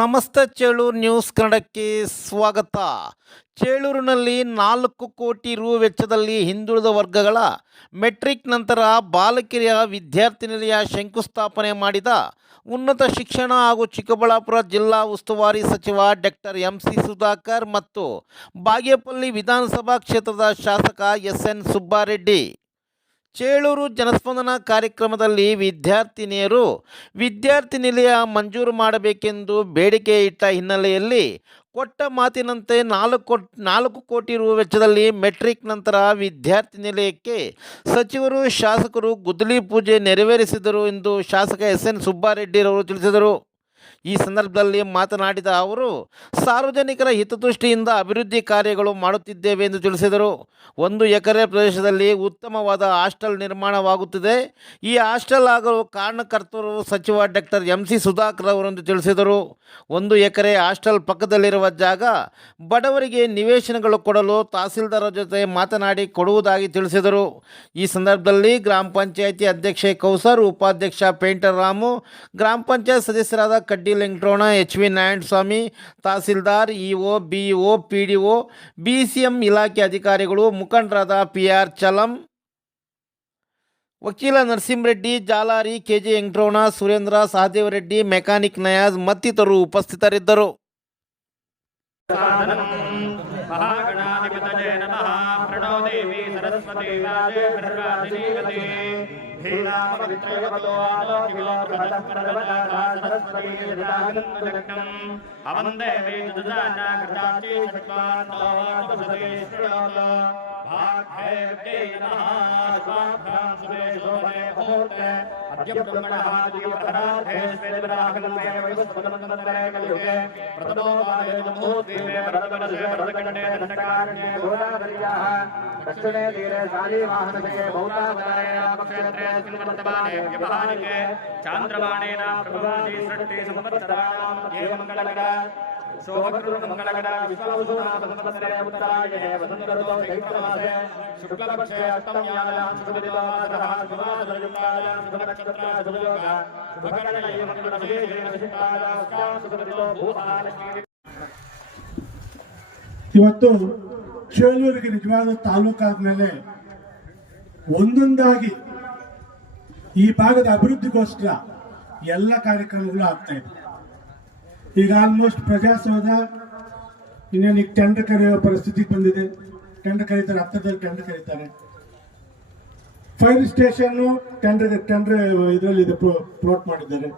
ನಮಸ್ತೆ ಚೇಳೂರು ನ್ಯೂಸ್ ಕನ್ನಡಕ್ಕೆ ಸ್ವಾಗತ. ಚೇಳೂರಿನಲ್ಲಿ ನಾಲ್ಕು ಕೋಟಿ ರು ವೆಚ್ಚದಲ್ಲಿ ಹಿಂದುಳಿದ ವರ್ಗಗಳ ಮೆಟ್ರಿಕ್ ನಂತರ ಬಾಲಕಿಯರ ವಿದ್ಯಾರ್ಥಿನಿಲಯ ಶಂಕುಸ್ಥಾಪನೆ ಮಾಡಿದ ಉನ್ನತ ಶಿಕ್ಷಣ ಹಾಗೂ ಚಿಕ್ಕಬಳ್ಳಾಪುರ ಜಿಲ್ಲಾ ಉಸ್ತುವಾರಿ ಸಚಿವ ಡಾಕ್ಟರ್ ಎಂ ಸಿ ಸುಧಾಕರ್ ಮತ್ತು ಬಾಗೇಪಲ್ಲಿ ವಿಧಾನಸಭಾ ಕ್ಷೇತ್ರದ ಶಾಸಕ ಎಸ್ ಎನ್ ಸುಬ್ಬಾರೆಡ್ಡಿ. ಚೇಳೂರು ಜನಸ್ಪಂದನ ಕಾರ್ಯಕ್ರಮದಲ್ಲಿ ವಿದ್ಯಾರ್ಥಿನಿಯರು ವಿದ್ಯಾರ್ಥಿ ನಿಲಯ ಮಂಜೂರು ಮಾಡಬೇಕೆಂದು ಬೇಡಿಕೆ ಇಟ್ಟ ಹಿನ್ನೆಲೆಯಲ್ಲಿ ಕೊಟ್ಟ ಮಾತಿನಂತೆ ನಾಲ್ಕು ನಾಲ್ಕು ಕೋಟಿ ರು ವೆಚ್ಚದಲ್ಲಿ ಮೆಟ್ರಿಕ್ ನಂತರ ವಿದ್ಯಾರ್ಥಿ ನಿಲಯಕ್ಕೆ ಸಚಿವರು, ಶಾಸಕರು ಗುದ್ದಲಿ ಪೂಜೆ ನೆರವೇರಿಸಿದರು ಎಂದು ಶಾಸಕ ಎಸ್ ಎನ್ ಸುಬ್ಬಾರೆಡ್ಡಿರವರು ತಿಳಿಸಿದರು. ಈ ಸಂದರ್ಭದಲ್ಲಿ ಮಾತನಾಡಿದ ಅವರು, ಸಾರ್ವಜನಿಕರ ಹಿತದೃಷ್ಟಿಯಿಂದ ಅಭಿವೃದ್ಧಿ ಕಾರ್ಯಗಳು ಮಾಡುತ್ತಿದ್ದೇವೆ ಎಂದು ತಿಳಿಸಿದರು. ಒಂದು ಎಕರೆ ಪ್ರದೇಶದಲ್ಲಿ ಉತ್ತಮವಾದ ಹಾಸ್ಟೆಲ್ ನಿರ್ಮಾಣವಾಗುತ್ತಿದೆ. ಈ ಹಾಸ್ಟೆಲ್ ಆಗಲು ಕಾರಣಕರ್ತರು ಸಚಿವ ಡಾಕ್ಟರ್ ಎಂ ಸಿ ಸುಧಾಕರ್ ಅವರೆಂದು ತಿಳಿಸಿದರು. ಒಂದು ಎಕರೆ ಹಾಸ್ಟೆಲ್ ಪಕ್ಕದಲ್ಲಿರುವ ಜಾಗ ಬಡವರಿಗೆ ನಿವೇಶನಗಳು ಕೊಡಲು ತಹಸೀಲ್ದಾರ್ ಜೊತೆ ಮಾತನಾಡಿ ಕೊಡುವುದಾಗಿ ತಿಳಿಸಿದರು. ಈ ಸಂದರ್ಭದಲ್ಲಿ ಗ್ರಾಮ ಪಂಚಾಯಿತಿ ಅಧ್ಯಕ್ಷೆ ಕೌಸರ್, ಉಪಾಧ್ಯಕ್ಷ ಪೇಂಟರ್ ರಾಮು, ಗ್ರಾಮ ಪಂಚಾಯತ್ ಸದಸ್ಯರಾದ Kaddi Maruti Lingarona H V Narayanaswamy, tahsildar E O B P D O B C M ಇಲಾಖೆ ಅಧಿಕಾರಿಗಳು ಮುಖಂಡರಾದ ಪಿ ಆರ್ ಚಲಂ, ವಕೀಲ Narasimhareddy, Jalari K G Venkataramana Surendra Sahadevareddy, mechanic Nayaz ಮತ್ತಿತರರು ಉಪಸ್ಥಿತರಿದ್ದರು. ನಮಃ. ದೇವಿ ಸರಸ್ವತಿ बृहस्पतिनीगते भीरामवित्रयवतो आलोकिविलोकभटकरवजाता सरस्वती यदागन्तजग्नम् अवन्दे वेदुजाना कृताची शक्त्वान्तोपसते शृणोत भाग्ये विद्ये नमः स्वाभ्यां सुरे शोभने मुहूर्त अद्य ब्रह्मणः दिव्यपदार्थेस्मिन्रागनमयवैवस्वतमन्तरे कलियुगे प्रथमो वायुजमुहूर्तिमे प्रथमनसे प्रथमकण्डे दशकार्ण्ये घोराधर्याः दक्षिणे धीरे शालीवाहनसये भौतावदारेण पक्षेत्रेऽस्मिन् वर्तमाने व्यवहारिके चान्द्रबाणेन प्रभवादि सृष्टिसंवत्सराणां एवमङ्गलकरा ಇವತ್ತು ಚೇಳೂರಿಗೆ ನಿಜವಾದ ತಾಲೂಕಾದ್ಮೇಲೆ ಒಂದೊಂದಾಗಿ ಈ ಭಾಗದ ಅಭಿವೃದ್ಧಿಗೋಸ್ಕರ ಎಲ್ಲ ಕಾರ್ಯಕ್ರಮಗಳು ಆಗ್ತಾ ಇದೆ. ಈಗ ಆಲ್ಮೋಸ್ಟ್ ಪ್ರಜಾಸೌಧ ಇನ್ನೇನು ಈಗ ಟೆಂಡರ್ ಕರೆಯುವ ಪರಿಸ್ಥಿತಿ ಬಂದಿದೆ. ಟೆಂಡರ್ ಕರೀತಾರೆ ಹತ್ತಿರದಲ್ಲಿ ಟೆಂಡರ್ ಕರೀತಾರೆ. ಫೈರ್ ಸ್ಟೇಷನ್ ಟೆಂಡರ್ ಟೆಂಡರ್ ಇದರಲ್ಲಿ ಇದೆ ಪ್ಲೋಟ್ ಮಾಡಿದ್ದಾರೆ.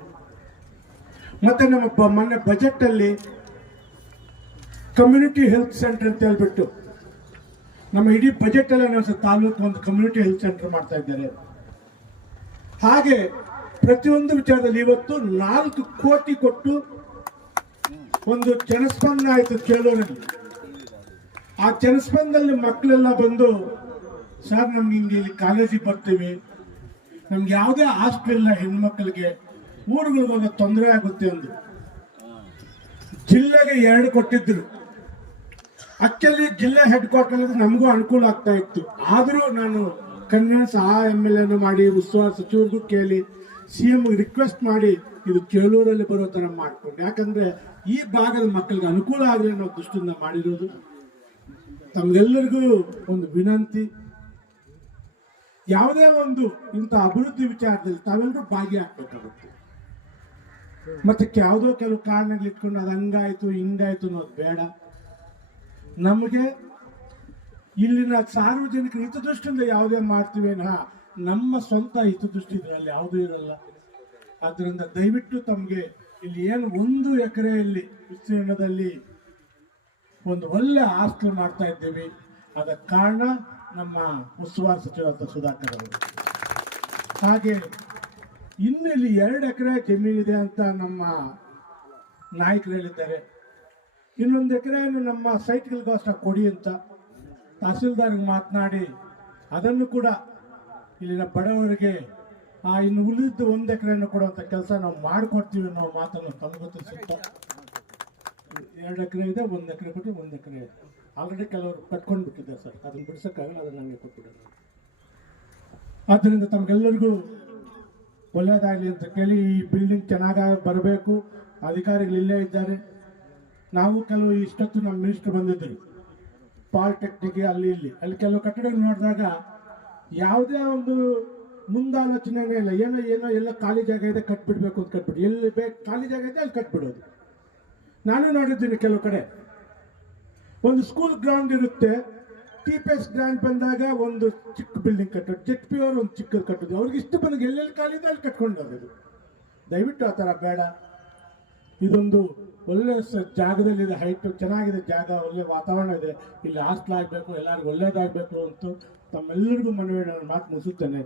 ಮತ್ತೆ ನಮ್ಮ ಮೊನ್ನೆ ಬಜೆಟ್ ಅಲ್ಲಿ ಕಮ್ಯುನಿಟಿ ಹೆಲ್ತ್ ಸೆಂಟರ್ ಅಂತ ಹೇಳ್ಬಿಟ್ಟು ನಮ್ಮ ಇಡೀ ಬಜೆಟ್ ಅಲ್ಲ ನಾವು ತಾಲೂಕು ಒಂದು ಕಮ್ಯುನಿಟಿ ಹೆಲ್ತ್ ಸೆಂಟರ್ ಮಾಡ್ತಾ ಇದ್ದಾರೆ. ಹಾಗೆ ಪ್ರತಿಯೊಂದು ವಿಚಾರದಲ್ಲಿ ಇವತ್ತು ನಾಲ್ಕು ಕೋಟಿ ಕೊಟ್ಟು ಒಂದು ಜನಸ್ಪಂದನ ಆಯ್ತು ಕೇಳೋರಲ್ಲಿ ಆ ಜನಸ್ಪಂದನಲ್ಲಿ ಮಕ್ಕಳೆಲ್ಲ ಬಂದು, ಸರ್, ನಮ್ಗೆ ಹಿಂಗೆ ಇಲ್ಲಿ ಕಾಲೇಜಿಗೆ ಬರ್ತೀವಿ. ನಮ್ಗೆ ಯಾವುದೇ ಹಾಸ್ಟೆಲ್ ಹೆಣ್ಮಕ್ಳಿಗೆ. ಊರುಗಳಿಗೆ ಹೋಗೋ ತೊಂದರೆ ಆಗುತ್ತೆ ಅಂದು ಜಿಲ್ಲೆಗೆ ಎರಡು ಕೊಟ್ಟಿದ್ರು. ಆಕ್ಚುಲಿ ಜಿಲ್ಲೆ ಹೆಡ್ ಕ್ವಾರ್ಟರ್ ನಮಗೂ ಅನುಕೂಲ ಆಗ್ತಾ ಇತ್ತು. ಆದರೂ ನಾನು ಕನ್ವಿನ್ಸ್ ಆ ಎಂ ಎಲ್ ಎನು ಮಾಡಿ, ಉಸ್ತುವಾರಿ ಸಚಿವರಿಗೂ ಕೇಳಿ ಸಿ ಎಂ ರಿಕ್ವೆಸ್ಟ್ ಮಾಡಿ ಇದು ಕೇಳೂರಲ್ಲಿ ಬರೋ ಥರ ಮಾಡಿಕೊಂಡು. ಯಾಕಂದ್ರೆ ಈ ಭಾಗದ ಮಕ್ಕಳಿಗೆ ಅನುಕೂಲ ಆಗಲಿ ಅನ್ನೋ ದೃಷ್ಟಿಯಿಂದ ಮಾಡಿರೋದು ತಮ್ಗೆಲ್ಲರಿಗೂ ಒಂದು ವಿನಂತಿ. ಯಾವುದೇ ಒಂದು ಇಂಥ ಅಭಿವೃದ್ಧಿ ವಿಚಾರದಲ್ಲಿ ತಾವೆಲ್ಲರೂ ಭಾಗಿಯಾಗಬೇಕಾಗುತ್ತೆ. ಮತ್ತೆ ಯಾವುದೋ ಕೆಲವು ಕಾರಣಗಳಿಟ್ಕೊಂಡು ಅದು ಹಂಗಾಯ್ತು, ಹಿಂಗಾಯ್ತು ಅನ್ನೋದು ಬೇಡ. ನಮಗೆ ಇಲ್ಲಿನ ಸಾರ್ವಜನಿಕರ ಹಿತದೃಷ್ಟಿಯಿಂದ ಯಾವುದೇ ಮಾಡ್ತೀವಿ ವಿನಃ ನಮ್ಮ ಸ್ವಂತ ಹಿತದೃಷ್ಟಿ ಇದರಲ್ಲಿ ಯಾವುದೂ ಇರಲ್ಲ. ಆದ್ದರಿಂದ ದಯವಿಟ್ಟು ತಮಗೆ ಇಲ್ಲಿ ಏನು ಒಂದು ಎಕರೆಯಲ್ಲಿ ವಿಸ್ತೀರ್ಣದಲ್ಲಿ ಒಂದು ಒಳ್ಳೆ ಆಸ್ತಿ ಮಾಡ್ತಾ ಇದ್ದೀವಿ. ಅದಕ್ಕೆ ಕಾರಣ ನಮ್ಮ ಉಸ್ತುವಾರಿ ಸಚಿವ ಸುಧಾಕರ್ ಅವರು. ಹಾಗೆ ಇನ್ನು ಇಲ್ಲಿ ಎರಡು ಎಕರೆ ಜಮೀನಿದೆ ಅಂತ ನಮ್ಮ ನಾಯಕರು ಹೇಳಿದ್ದಾರೆ. ಇನ್ನೊಂದು ಎಕರೆಯನ್ನು ನಮ್ಮ ಸೈಟ್ಗಳಿಗೋಸ್ಕರ ಕೊಡಿ ಅಂತ ತಹಸೀಲ್ದಾರ್ಗೆ ಮಾತನಾಡಿ ಅದನ್ನು ಕೂಡ ಇಲ್ಲಿನ ಬಡವರಿಗೆ, ಆ, ಇನ್ನು ಉಳಿದಿದ್ದು ಒಂದು ಎಕರೆಯನ್ನು ಕೊಡುವಂಥ ಕೆಲಸ ನಾವು ಮಾಡಿಕೊಡ್ತೀವಿ ಅನ್ನೋ ಮಾತನ್ನು ತಮಗೂ ಸುತ್ತ ಎರಡು ಎಕರೆ ಇದೆ, ಒಂದು ಎಕರೆ ಕೊಟ್ಟು ಒಂದು ಎಕರೆ. ಆಲ್ರೆಡಿ ಕೆಲವರು ಕಟ್ಕೊಂಡು ಬಿಟ್ಟಿದ್ದಾರೆ ಸರ್. ಅದನ್ನು ಬಿಡಿಸೋಕ್ಕಾಗಲ್ಲ, ಅದನ್ನು ನನಗೆ ಕೊಟ್ಬಿಡೋಣ ಆದ್ದರಿಂದ ತಮಗೆಲ್ಲರಿಗೂ ಒಳ್ಳೆಯದಾಗಲಿ ಅಂತ ಕೇಳಿ ಈ ಬಿಲ್ಡಿಂಗ್ ಚೆನ್ನಾಗಿ ಬರಬೇಕು. ಅಧಿಕಾರಿಗಳು ಇಲ್ಲೇ ಇದ್ದಾರೆ. ನಾವು ಕೆಲವು ಇಷ್ಟೊತ್ತು ನಮ್ಮ ಮಿನಿಸ್ಟ್ರ್ ಬಂದಿದ್ದರು ಪಾಲಿಟೆಕ್ನಿಕ್ಗೆ ಅಲ್ಲಿ ಇಲ್ಲಿ. ಅಲ್ಲಿ ಕೆಲವು ಕಟ್ಟಡಗಳು ನೋಡಿದಾಗ ಯಾವುದೇ ಒಂದು ಮುಂದಾಲೋಚನೆ ಇಲ್ಲ ಏನೋ ಏನೋ, ಎಲ್ಲ ಖಾಲಿ ಜಾಗ ಇದೆ, ಕಟ್ಬಿಡ್ಬೇಕು ಅಂತ ಕಟ್ಬಿಡಿ ಎಲ್ಲಿ ಬೇಕು, ಖಾಲಿ ಜಾಗ ಇದೆ, ಅಲ್ಲಿ ಕಟ್ಬಿಡೋದು. ನಾನು ನೋಡಿದ್ದೀನಿ ಕೆಲವು ಕಡೆ. ಒಂದು ಸ್ಕೂಲ್ ಗ್ರೌಂಡ್ ಇರುತ್ತೆ. ಟಿ ಪಿ ಎಸ್ ಗ್ರಾಂಡ್ ಬಂದಾಗ ಒಂದು ಚಿಕ್ಕ ಬಿಲ್ಡಿಂಗ್ ಕಟ್ಟೋದು. ಜೆಟ್ ಪಿ ಅವ್ರು ಒಂದು ಚಿಕ್ಕದು ಕಟ್ಟೋದು. ಅವ್ರಿಗೆ ಇಷ್ಟು ಬಂದಾಗ ಎಲ್ಲೆಲ್ಲಿ ಖಾಲಿ ಇದೆ, ಅಲ್ಲಿ ಕಟ್ಕೊಂಡು ಹೋಗೋದು. ದಯವಿಟ್ಟು ಆ ಥರ ಬೇಡ. ಇದೊಂದು ಒಳ್ಳೆ ಜಾಗದಲ್ಲಿದೆ ಹೈಟು ಚೆನ್ನಾಗಿದೆ ಜಾಗ, ಒಳ್ಳೆ ವಾತಾವರಣ ಇದೆ. ಇಲ್ಲಿ ಹಾಸ್ಟೆಲ್ ಆಗಬೇಕು, ಎಲ್ಲರಿಗೂ ಒಳ್ಳೇದಾಗಬೇಕು ಅಂತ ತಮ್ಮೆಲ್ಲರಿಗೂ ಮನವಿ ನಾನು ಮಾತು ಮುಗಿಸುತ್ತೇನೆ